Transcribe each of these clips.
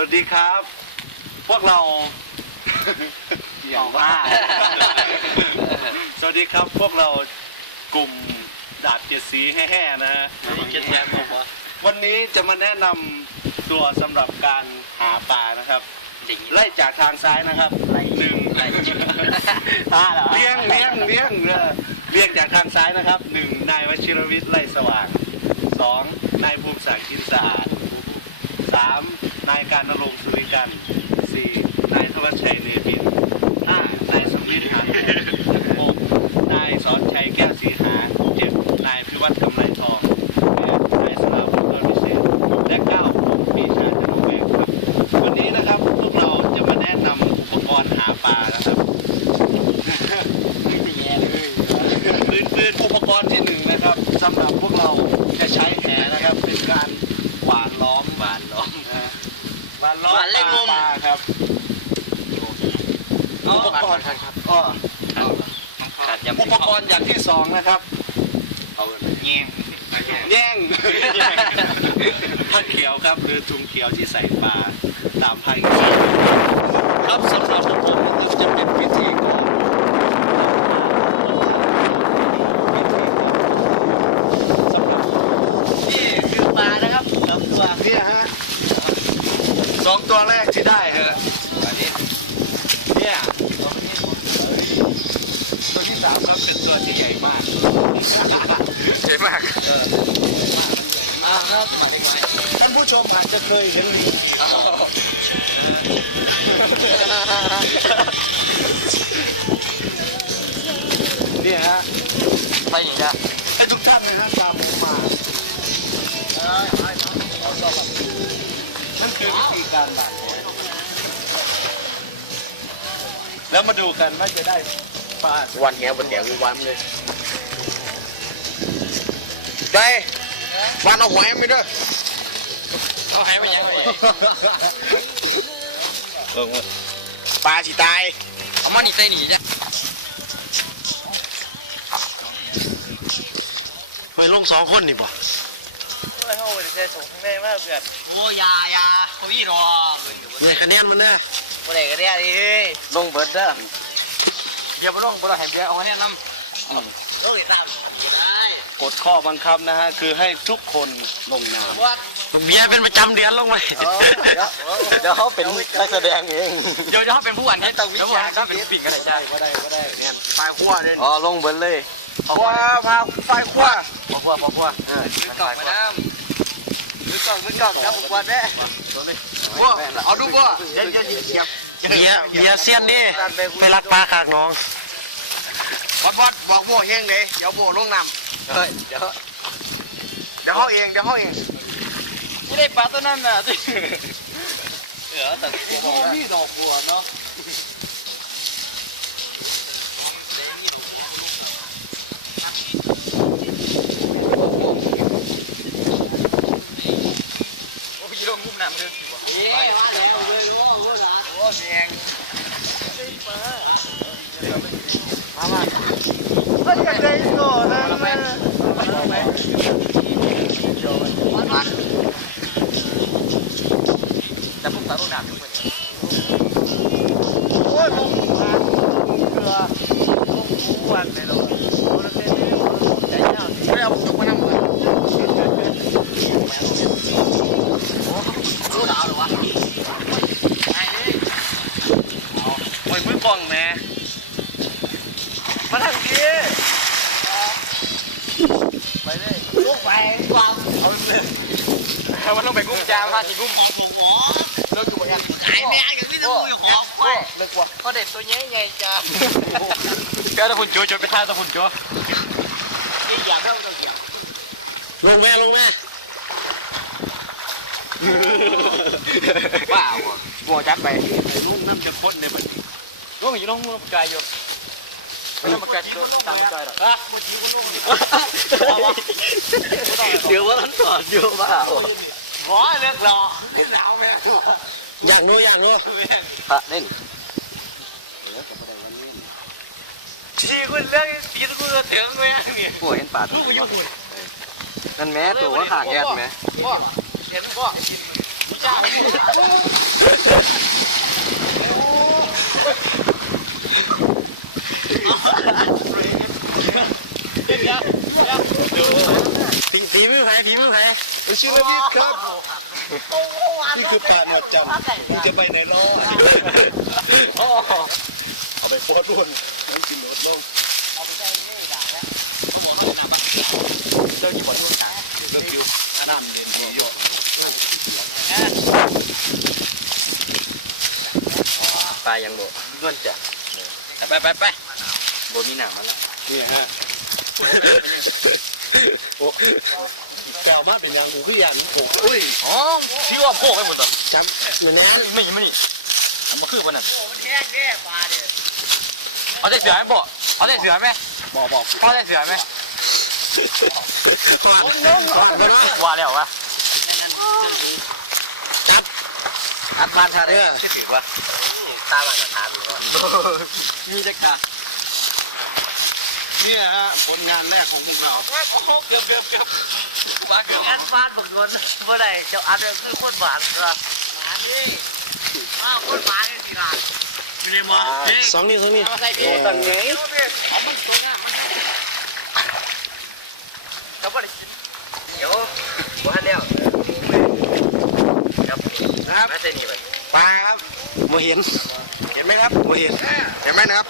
วัสดีครับ พวกเราอย่างว่าสวัสดีครับพวกเรากลุ่มดาบเจ็ดสีแห่ๆนะฮะเจ็ดแทนผมวะวันนี้จะมาแนะนำตัวสำหรับการหาปลานะครับจริงไล่จากทางซ้ายนะครับหนึ่งไรจริงท่าเหรอเลี้ยงเลี้ยงเลี้ยงเออเลี้ยงจากทางซ้ายนะครับหนึ่งนายวชิรวิทย์ไล่สว่างสองนายภูมิศักดิ์ชินสะอาด สามนายการนรงค์สุริกันสี่นายธวัชชัยเนบินห้านายสมฤทธิ์หานหกนายสอนชัยแก้วสีหาเจ็ดนายพิวัตรกำไรทองแปดนายสลาวุฒิเลิศวิเศษ และเก้าผมปีชาจันทแวงครับวันนี้นะครับพวกเราจะมาแนะนำอุปกรณ์หาปลานะครับไม่แย่เลยปืนปืนอุปกรณ์ที่หนึ่งนะครับสำหรับพวกเราจะใช้แหนะครับเป็นการหวานล้อม หวานล้อม นะฮะ หวานล้อมหวานเล่นงมปลาครับอุปกรณ์ครับก็ขาดยำอุปกรณ์อย่างที่สองนะครับเอาเงี้ยแย่งผ้าเขียวครับหรือถุงเขียวที่ใส่ปลาตามภาคอีสานครับสำหรับพวกผมนะครับจะเป็นวิธีการสำหรับนี่คือปลานะครับสองตัวเนี่ยฮะสอง ตัวแรกที่ได้ฮะอันนี้เนี่ยตัวที่สามครับเป็นตัวที่ใหญ่มากใช่มากเอออ่าครับมาดีกว่าท่านผู้ชมอาจจะเคยเห็นลิงเนี่ยฮะ ไปอย่างเงี้ย ให้ทุกท่านนะครับตามผมมานั่นคือวิ ธีการบาดแผลแล้วมาดูกันว่าจะได้ปลาวันเงี้ยวันเดี๋ยววันเลยไปวันเอาหอยไม่ได้เอาให้ไปยังไงปลาสิตายเอามันอีกใส่หนีจ้ะไปลงสองคนนี่ป่ะไม่เข้าไปใส่ส่งข้างในมากเพื่อนโอ้ยายาเขาพี่รอเนี่ยคะแนนมันแน่บ่ได้ก็ได้ดิลงเบิดเด้อเดี๋ยวบ่ลงบ่ได้ให้เบียร์เอาให้น้ำลงอีกน้ำก็ได้กฎข้อบังคับนะฮะคือให้ทุกคนลงน้ำวัดเบียร์เป็นประจำเดือนลงไปเดี๋ยวเดี๋ยวเขาเป็นนักแสดงเองเดี๋ยวเดี๋ยวเขาเป็นผู้อ่านให้ต้องวิเดี๋ยวจารเขาเป็นปิ่งกันไหนจ้าก็ได้ก็ได้เนี่ยปลาขั้วเด่นอ๋อลงเบิดเลยขั้วพาไฟขั้วพอพัวพอพัวเออมือกล่องมาน้ำ มือกล่องมือกล่องครับผมวันแม่ขั้วเอาดูขั้วเดี๋ยวเดี๋ยวเดี๋ยวเบียร์เบียร์เซียนนี่ไปรักปลาขากน้องวัดวัดบอกโม่เฮงเลยเดี๋ยวโม่ลงน้เฮ้ยเดี๋ยวำเดี๋ยวเขาเองเดี๋ยวเขาเองไม่ได้ปลาตัวนั้นน่ะสิเออแต่นี่ดอกบัวเนาะ โอ้ยลงมุมน้ำเลยสิวะ เย้มาแล้วเลยโอ้โหหลาน โอ้เสียง ไม่อยากได้โซ่นะแม่ แต่ผมตาลง น้ำทุกคนโอ้ยลงทานเกลือลงหมูหวานไปเลยโอ้ยเป็นใจเน่าไม่เอาตกมาน้ำเลยรู้ดาวหรอวะโอ้ยมือกล้องแม่มาทางนี้ไปเลยลูกไปกวางเอาเลยมันต้องไปกุ้มจางพาสิกุ้มของ เลิกตัวยังไอ้แม่ยังไม่ต้องมือของไปเลิกว่าเขาเด็ดตัวใหญ่ใหญ่จ้าแกตะคุณโจโจไปท่าตะคุณโจนี่อยากเข้าตัวเกี่ยวลงแม่ลงแม่ว้าวบัวจัดไปลุงน้ำจะข้นในบัดนี้ลูกอยู่น้องมือไกลอยู่ไม่ต้องมาไกลที่ตามไกลหรอกฮะเดี๋ยวว่าท่านสอนอยู่เปล่า ขอเลือกรล่อนี่หนาวแม่ตัวอยากดูอยากดูพระเล่นชีกุณเลือกสีกูจะถึงแม่เนี่ปวดเห็นป่าลูกอยุ่นนั่นแม่ตัวว่าขาแอดแม่พ่อเห็นพ่อไม่จ้าสีสีมือใครสีมือใคร ไผวชิรวิทย์ครับ นี่คือป่าหนวดจำมึงจะไปไหนล้อเอาไปโพสต์รุ่นน้องกินโนดลงเจ้ากี่บ่ทุ่งเลือกอยู่อาน้ำเด่นดีอยู่ปลายังบ่นวลจัดไปไปไปบ่มีหนามมันล่ะนี่ฮะโอ้ เก่ามาเป็นยังกูคือยันโอ้อุ้ยอ๋อชื่อว่าโพกให้หมดอะจำอยู่แล้วไม่ไม่นี่ทำมาคือปะนั่นเอาแต่เสือไหมบ่เอาแต่เสือไหมบอกบอกเอาแต่เสือไหมผ่านไปแล้วว่าแล้ววะอัดบ้านท่าเด้อคิดถึงว่าตาบ้านกระถางอยู่ก่อนมีจักรตาเนี่ยฮะผลงานแรกของพวกเราเกือบเกือบเกือบ มาเกือบอัดบ้านบึกเงินบ่อได้เจ้าอัดคือคนบานครับอันนี้อ้าวคนบานนี่สิล่ะไม่ได้มาสองนิ้วสองนิ้วใส่พี่ตังไงเอามันตัวนี้เขาบ่ได้กินเดี๋ยวบ่ทันแล้วครับครับมาใส่นี่ไปปลาครับโมเห็น เห็นไหมครับโมเห็น เห็นไหมนะครับ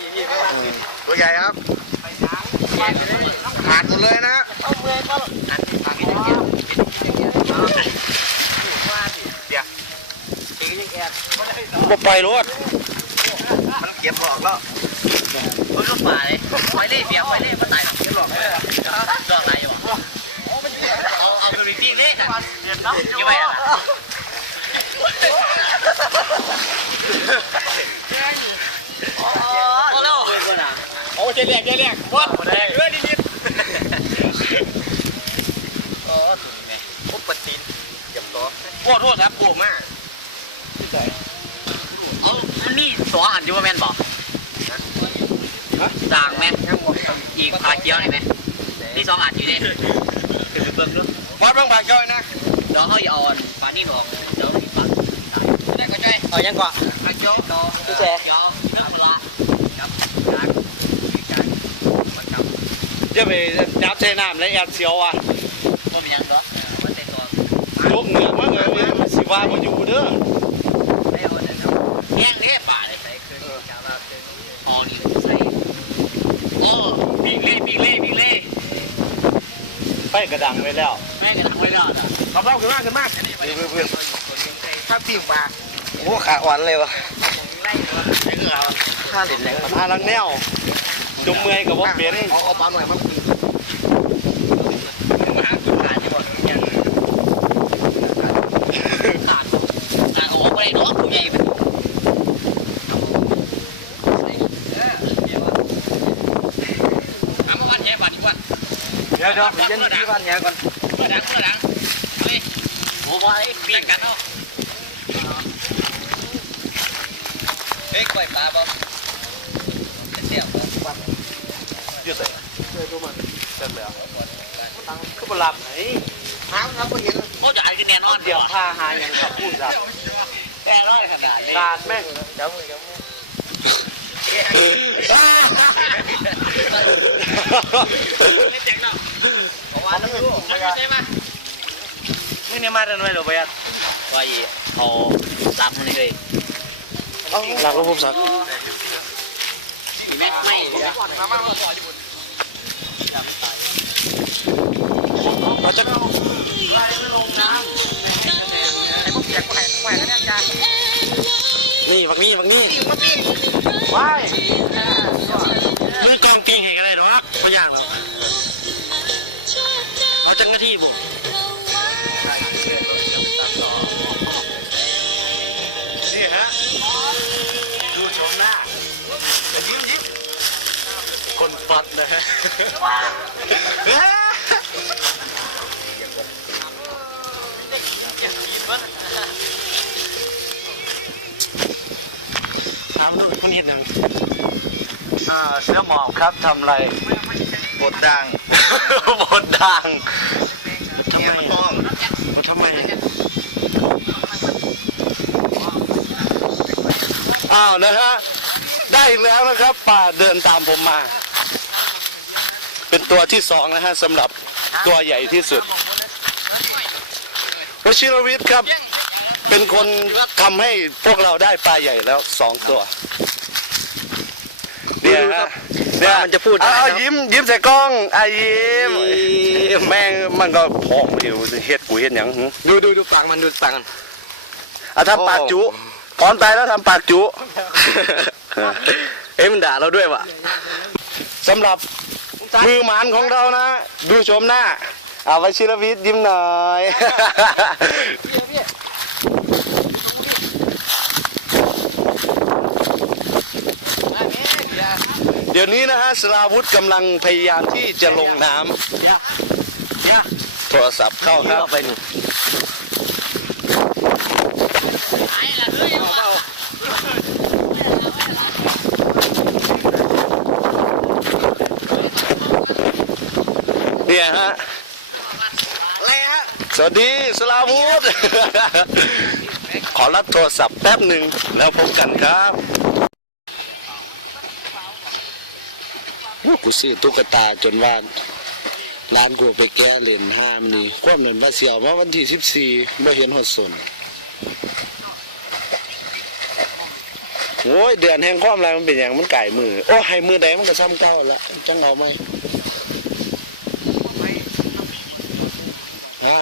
ตัวใหญ่ครับขาดหมดเลยนะ บ่ปล่อยรถมันเก็บออกแล้วคนลูกป่าเลยไปเล่เบียร์ไปเล่มาตายหลังจะหลอกเลยหลอกอะไรอยู่เอาเอาไปปิ้งเล่กี่ไว้อะโอ้แล้วโอ้เจเรียกเจเรียกวัดเรื่องนิดโอ้ตัวนี้แม่พบปฏินเจ็บตัวๆโทษโทษครับโอ้มาก เอามันมี สองอันอยู่ว่าแม่นบอกด่างแม่อีกพาเกี้ยวนี่ไหมนี่สองอันอยู่ดิคือเบิ่งดูวัดบางบางย่อยนะเดี๋ยวเขาอย่าเอาปลานี่ออกเดี๋ยวมีปลาได้ก็ใจเอายังก่อนปลาเกี้ยวดอกพี่แจ๊เกี้ยวน้ำปลาครับการการมันกับจะไปจับใช้น้ำและแอดเสียวอะบ่มีหยังดอกมันเต็มตัวลกเหนือมาเลยมันสิว่าบ่อยู่เด้อไม่เอาเดี๋ยวแย่งเนี่ยป่าเลยใส่คืนจาวเราคืนอ๋อนี่ใส่โอ้ปิงเล่ปิงเล่ปิงเล่ ไฟ กระดังไว้แล้วแม่งกันไม่รอดอะขับเล่าขึ้นมากขึ้นมากเพื่อนเพื่อนถ้าปิ้งปลาโอ้ขาอ่อนเลยวะไล่เลยวะข้าเหรียญแรงอาลังแนวจมเมื่อยกับว่าเปลี่ยนเอาเอาปลาหน่อยมาขาจะหมดยังขาดขาดออกไปเนาะผู้ใหญ่เป็นเอามาวันแย่บาทดีกว่า เดี๋ยวเดี๋ยวเย็นที่บ้านแย่ก่อนเมื่อดังเมื่อดังเฮ้ยโอ้ยเปลี่ยนกันเนาะเฮ้ยกล้วยปลาบ่เสี่ยวบ่อยู่ใส่เคยดูมันเสร็จแล้ วก็บ่หลับไหนหางครับก็เห็นโอ้จะอะไรกันแน่นอนเดี๋ยวพาหายังครับพูดครับแน่นอนขนาดนี้ลาดแม่งเดี๋ยวมึงเดี๋ยวมึงไม่เจ๋งหรอกบอกว่าต้องรู้ไม่ใช่ไหมนี่เนี่ยมาดันไว้หรอไอะว่าอีเอาหลับมันเลยกระบบสักมีแม็กไม่เรานี่บักนี่บักนี่ว้ายมึงกองเก่งเห็นอะไรหรอไม่ยากหรอกเอาจังหน้าที่บุนี่ฮะ ดูชมหน้ายิ้มยิ้มคนปัดเลยฮะถามดูคนเห็นหนังอ่าเสื้อหมอบครับทำไรบดดังบดดัง ทำเมียไมมันห้องทำไมอ้าวนะฮะได้อีกแล้วนะครับ ป่าเดินตามผมมา เป็นตัวที่สองนะฮะสำหรับตัวใหญ่ที่สุดวชิรวิทย์ครับ เป็นคนทำให้พวกเราได้ปลาใหญ่แล้วสองตัว เนี่ยฮะ เนี่ยมันจะพูดได้เอาครับยิ้มยิ้มใส่กล้องอะยิ้มแม่งมันก็พองอยู่เฮ็ดกูเฮ็ดหยังหึดูดูดูฟังมันดูฟังมันอะทำปากจุพรไปแล้วทำปากจุเอ้ยมันด่าเราด้วยวะสำหรับมือหมานของเรานะ ดูชมหน้าเอาวชิรวิทย์ยิ้มหน่อย ดี๋ยวนี้นะฮะสลาวุธกำลังพยายามที่จะลงน้ำโทรศัพท์เข้าครับเป็นเนี่ยฮะอะไรฮะสวัสดีสลาวุธขอรับโทรศัพท์แป๊บหนึ่งแล้วพบกันครับ กูซื้อตุ๊กตาจนว่าร้านกูไปแก้เหรียญห้ามนี่ความเนินว่าเสียวมาวันที่สิบสี่ไม่เห็นหดสนโอ้ยเดือนแห่งความอะไรมันเป็นอย่างมันไก่มือ โอ้ให้มือใดมันก็ซ้ำเก้าละจังเอาไหมฮะ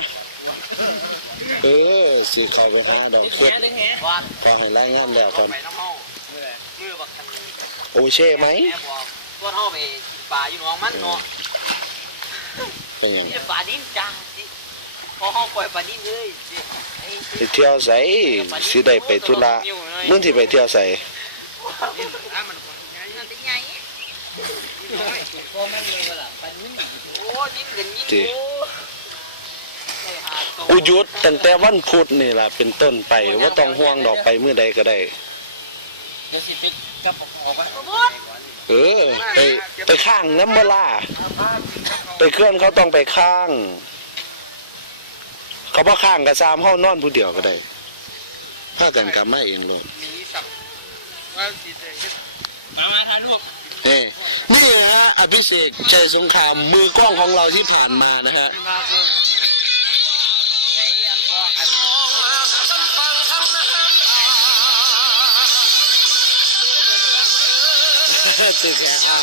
เออสิเข้าไปหาดอกเพื่อนว่าขอให้รายงานแล้วก่อนไปน้ำเมามือบักคันโอเช่ไหม แม่บอกตัวเท่าไปป่าอยู่น้องมันเนาะเป็นอย่างนี่ป่าดิ้นจ้าสิพอห้องปล่อยป่าดิ้นเลยสิไอ้ไปเที่ยวใส่สิได้ไปธุระมึงที่ไปเที่ยวใส่อะมันคนใหญ่นั่นเป็นใหญ่โอ้มันเลยล่ะป่าดิ้นโอ้ดิ้นกันยิ่งโอ้ใส่หาตัวอุยุดตั้งแต่วันพุธนี่ล่ะเป็นต้นไปว่าต้องห่วงดอกไปเมื่อใดก็ได้เดี๋ยวสิไปกับผมออกมา เออ ไปไปข้างน้ำเมล่า ไปเคลื่อนเขาต้องไปข้าง เขาพอข้างกับซามห้านอนผู้เดียวก็ได้พากันกลับมาเองโลดมามาถ่ายรูปเอ้นี่ฮะอภิเษกชัยสงครามมือกล้องของเราที่ผ่านมานะฮะ เจ